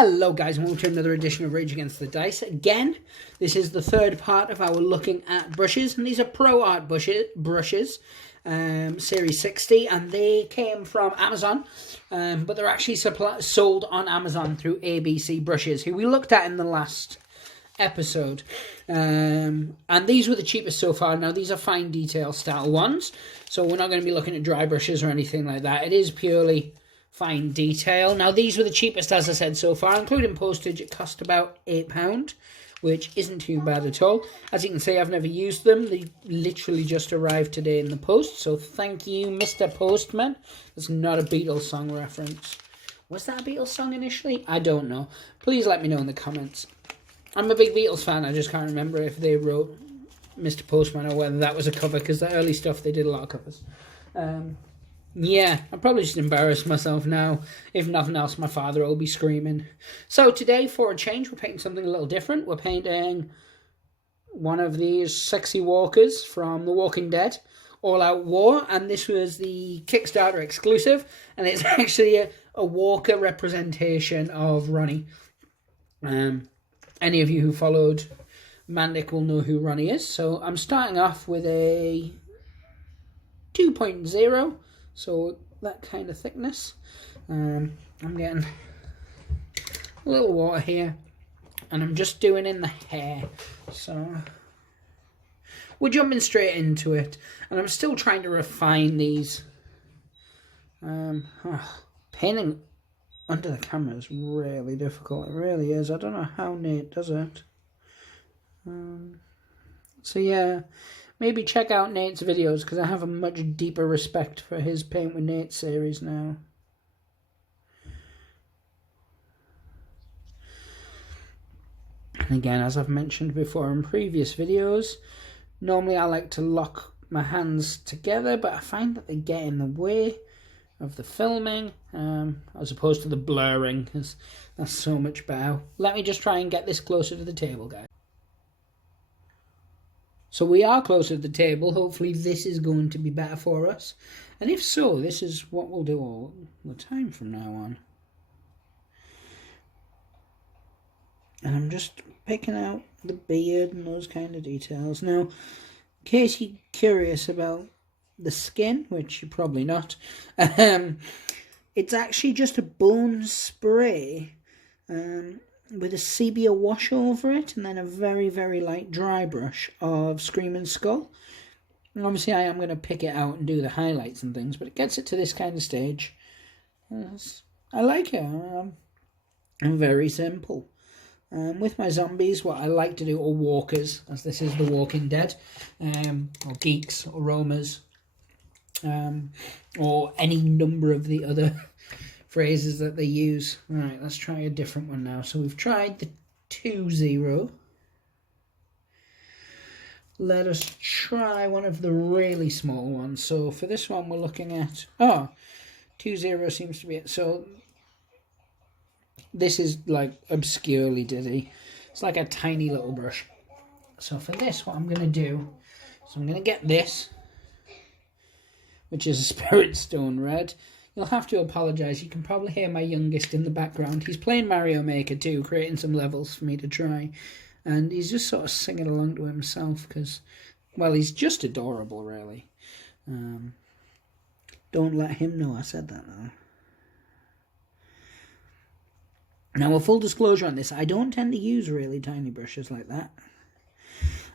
Hello guys and welcome to another edition of Rage Against the Dice. Again, this is the third part of our looking at brushes, and these are Pro Art brushes, Series 60, and they came from Amazon, but they're actually sold on Amazon through ABC Brushes, who we looked at in the last episode, and these were the cheapest so far. Now these are fine detail style ones, so we're not going to be looking at dry brushes or anything like that. It is purely fine detail. Now these were the cheapest, as I said, so far, including postage. It cost about £8, which isn't too bad at all. As you can see, I've never used them. They literally just arrived today in the post, so thank you, Mr. Postman. It's not a Beatles song reference. Was that a Beatles song initially? I don't know. Please let me know in the comments. I'm a big Beatles fan. I just can't remember if they wrote Mr. Postman or whether that was a cover, because the early stuff, they did a lot of covers. Yeah, I'll probably just embarrass myself now. If nothing else, my father will be screaming. So today, for a change, we're painting something a little different. We're painting one of these sexy walkers from The Walking Dead, All Out War, and this was the Kickstarter exclusive, and it's actually a walker representation of Ronnie. Any of you who followed Mandic will know who Ronnie is. So I'm starting off with a 2.0. So that kind of thickness. I'm getting a little water here, and I'm just doing in the hair. So we're jumping straight into it, and I'm still trying to refine these. Painting under the camera is really difficult. It really is. I don't know how Nate does it. So yeah. Maybe check out Nate's videos, because I have a much deeper respect for his Paint with Nate series now. And again, as I've mentioned before in previous videos, normally I like to lock my hands together, but I find that they get in the way of the filming, as opposed to the blurring, because that's so much better. Let me just try and get this closer to the table, guys. So we are closer to the table. Hopefully this is going to be better for us. And if so, this is what we'll do all the time from now on. And I'm just picking out the beard and those kind of details. Now, in case you're curious about the skin, which you're probably not, it's actually just a bone spray with a sepia wash over it, and then a very, very light dry brush of Screaming Skull. And obviously I am going to pick it out and do the highlights and things, but it gets it to this kind of stage. I like it. I'm very simple. With my zombies, what I like to do, or walkers, as this is The Walking Dead, or geeks, or roamers, or any number of the other phrases that they use. Right, let's try a different one now. So we've tried the 2-0. Let us try one of the really small ones. So for this one, we're looking at 2-0 seems to be it. So this is like obscurely dizzy. It's like a tiny little brush. So for this, what I'm going to do is I'm going to get this, which is a Spirit Stone Red. You'll have to apologise. You can probably hear my youngest in the background. He's playing Mario Maker too, creating some levels for me to try. And he's just sort of singing along to himself because, well, he's just adorable, really. Don't let him know I said that, though. Now, a full disclosure on this, I don't tend to use really tiny brushes like that.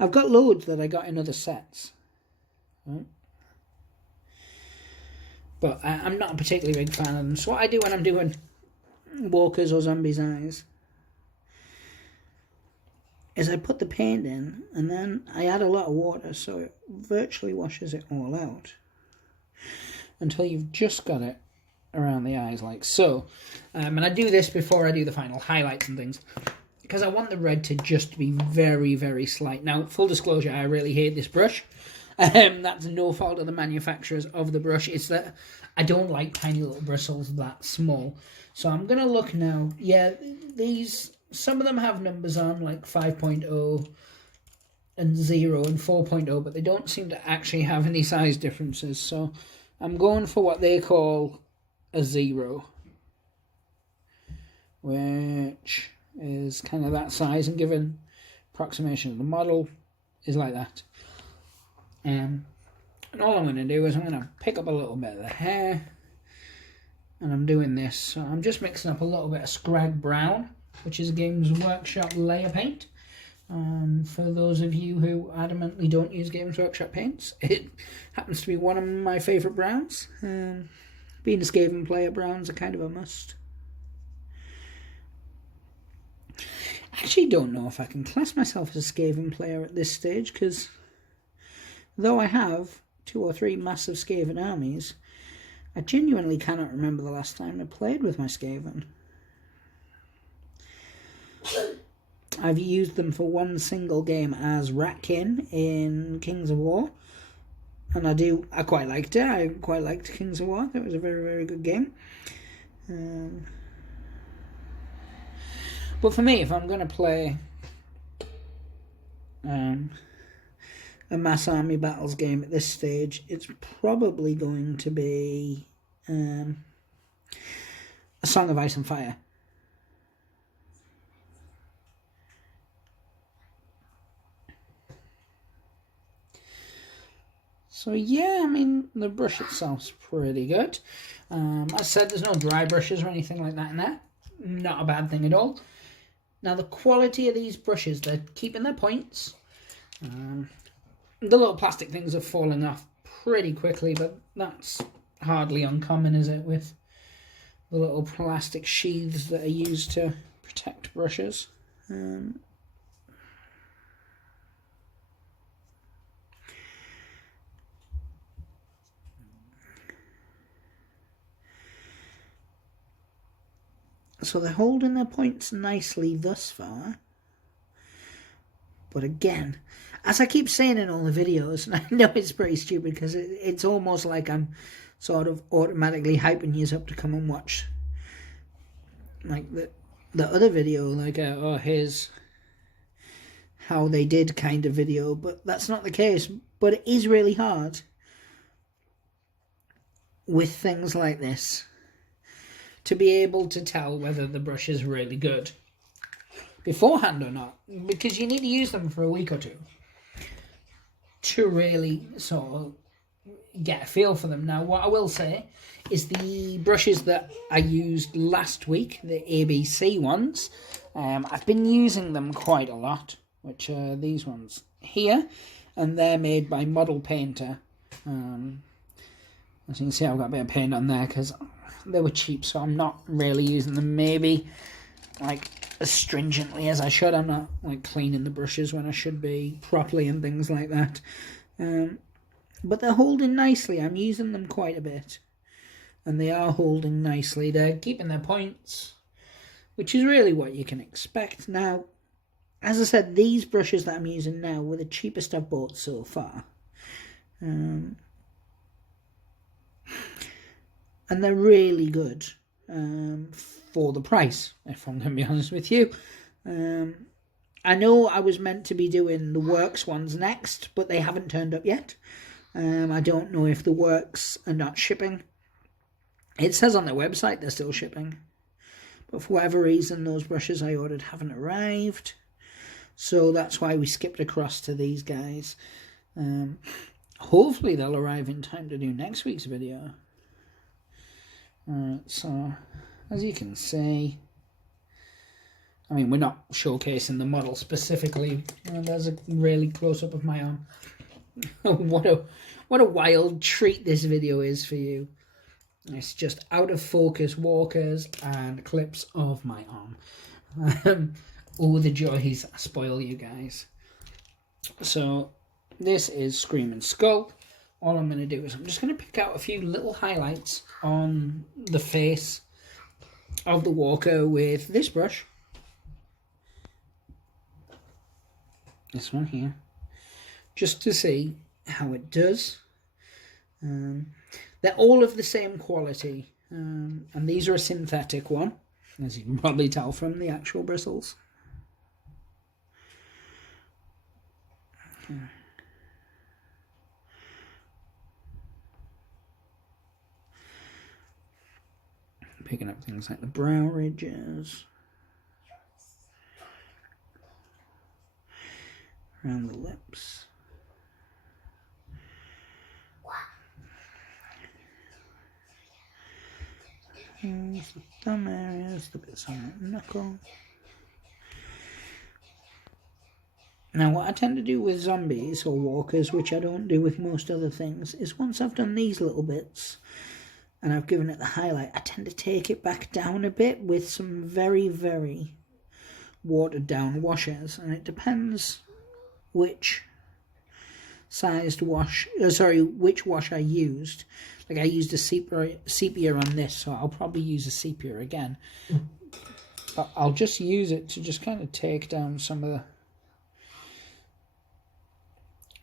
I've got loads that I got in other sets. Right? But I'm not a particularly big fan of them. So what I do when I'm doing walkers or zombies' eyes is I put the paint in, and then I add a lot of water so it virtually washes it all out until you've just got it around the eyes like so. And I do this before I do the final highlights and things, because I want the red to just be very, very slight. Now, full disclosure, I really hate this brush. That's no fault of the manufacturers of the brush. It's that I don't like tiny little bristles that small. So I'm going to look now. Yeah, these, some of them have numbers on, like 5.0 and 0 and 4.0, but they don't seem to actually have any size differences. So I'm going for what they call a 0. which is kind of that size, and given approximation of the model is like that. And all I'm going to do is I'm going to pick up a little bit of the hair, and I'm doing this. So I'm just mixing up a little bit of Scrag Brown, which is a Games Workshop layer paint. For those of you who adamantly don't use Games Workshop paints, it happens to be one of my favourite browns. Being a Skaven player, browns are kind of a must. I actually don't know if I can class myself as a Skaven player at this stage, because though I have 2 or 3 massive Skaven armies, I genuinely cannot remember the last time I played with my Skaven. I've used them for one single game as Ratkin in Kings of War, and I quite liked it. I quite liked Kings of War. It was a very, very good game. But for me, if I'm going to play a Mass Army Battles game at this stage, it's probably going to be A Song of Ice and Fire. So yeah, I mean, the brush itself's pretty good. As I said, there's no dry brushes or anything like that in there. Not a bad thing at all. Now, the quality of these brushes, they're keeping their points. The little plastic things are falling off pretty quickly, but that's hardly uncommon, is it, with the little plastic sheaths that are used to protect brushes. So they're holding their points nicely thus far. But again, as I keep saying in all the videos, and I know it's pretty stupid because it's almost like I'm sort of automatically hyping you up to come and watch like the other video, like oh, here's how they did kind of video, but that's not the case. But it is really hard with things like this to be able to tell whether the brush is really good beforehand or not, because you need to use them for a week or two to really sort of get a feel for them. Now, what I will say is the brushes that I used last week, the ABC ones, I've been using them quite a lot, which are these ones here, and they're made by Model Painter. As you can see, I've got a bit of paint on there because they were cheap, so I'm not really using them maybe like as stringently as I should. I'm not like cleaning the brushes when I should be properly and things like that. But they're holding nicely. I'm using them quite a bit, and they are holding nicely. They're keeping their points, which is really what you can expect. Now, as I said, these brushes that I'm using now were the cheapest I've bought so far. And they're really good for the price, if I'm going to be honest with you. I know I was meant to be doing the Works ones next, but they haven't turned up yet. I don't know if the Works are not shipping. It says on their website they're still shipping, but for whatever reason, those brushes I ordered haven't arrived. So that's why we skipped across to these guys. Hopefully they'll arrive in time to do next week's video. Alright, so as you can see, I mean, we're not showcasing the model specifically. There's a really close-up of my arm. What a wild treat this video is for you. It's just out of focus walkers and clips of my arm. Oh, the joys spoil you guys. So this is Screaming Skull. All I'm going to do is I'm just going to pick out a few little highlights on the face of the walker with this brush. This one here. Just to see how it does. They're all of the same quality. And these are a synthetic one, as you can probably tell from the actual bristles. Okay. Picking up things like the brow ridges. around the lips. Here's the thumb areas, the bits on the knuckle. Now what I tend to do with zombies or walkers, which I don't do with most other things, is once I've done these little bits and I've given it the highlight, I tend to take it back down a bit with some very, very watered down washes, and it depends which sized wash, which wash I used. Like I used a sepia on this, so I'll probably use a sepia again. But I'll just use it to just kind of take down some of the...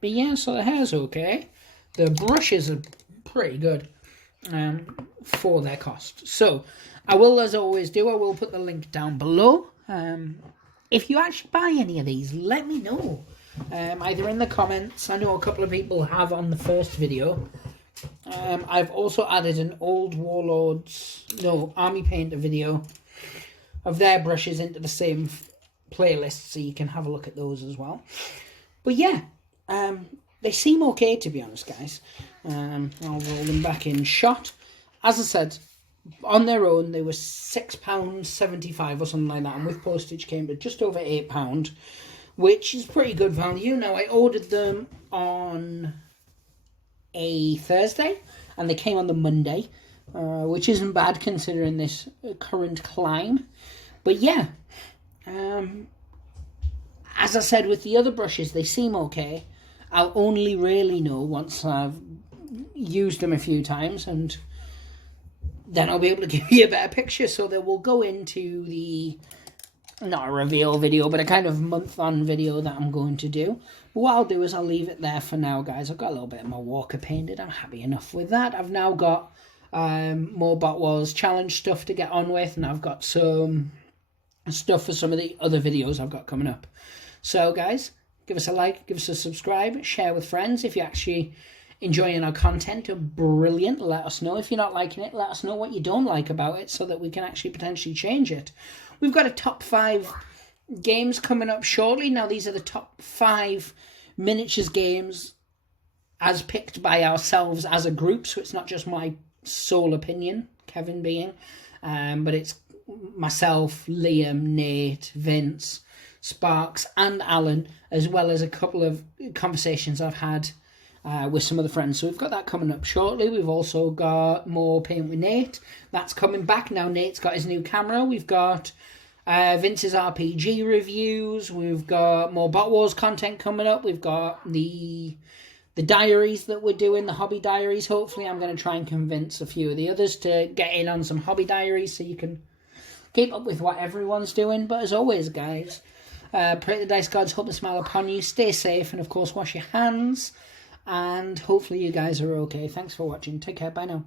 But yeah, so the hair's okay. The brushes are pretty good for their cost. So I will, as I always do, I will put the link down below. If you actually buy any of these, let me know. Either in the comments, I know a couple of people have on the first video. I've also added an old Army Painter video of their brushes into the same playlist, so you can have a look at those as well. But yeah, they seem okay, to be honest, guys. I'll roll them back in shot. As I said, on their own, they were £6.75 or something like that, and with postage came to just over £8, which is pretty good value. Now, I ordered them on a Thursday, and they came on the Monday, which isn't bad considering this current climb. But yeah, as I said, with the other brushes, they seem okay. I'll only really know once I've used them a few times, and then I'll be able to give you a better picture. So that we'll go into the, not a reveal video, but a kind of month-on video that I'm going to do. But what I'll do is I'll leave it there for now, guys. I've got a little bit of my walker painted. I'm happy enough with that. I've now got more Bot Wars challenge stuff to get on with, and I've got some stuff for some of the other videos I've got coming up. So, guys, give us a like, give us a subscribe, share with friends. If you're actually enjoying our content, brilliant. Let us know. If you're not liking it, let us know what you don't like about it so that we can actually potentially change it. We've got a top 5 games coming up shortly. Now, these are the top 5 miniatures games as picked by ourselves as a group, so it's not just my sole opinion, Kevin being, but it's myself, Liam, Nate, Vince, Sparks, and Alan, as well as a couple of conversations I've had with some of the friends. So we've got that coming up shortly. We've also got more Paint with Nate. That's coming back now. Nate's got his new camera. We've got Vince's RPG reviews. We've got more Bot Wars content coming up. We've got the diaries that we're doing, the hobby diaries. Hopefully I'm going to try and convince a few of the others to get in on some hobby diaries so you can keep up with what everyone's doing. But as always, guys, pray the dice gods hope to smile upon you. Stay safe, and of course wash your hands. And hopefully you guys are okay. Thanks for watching. Take care. Bye now.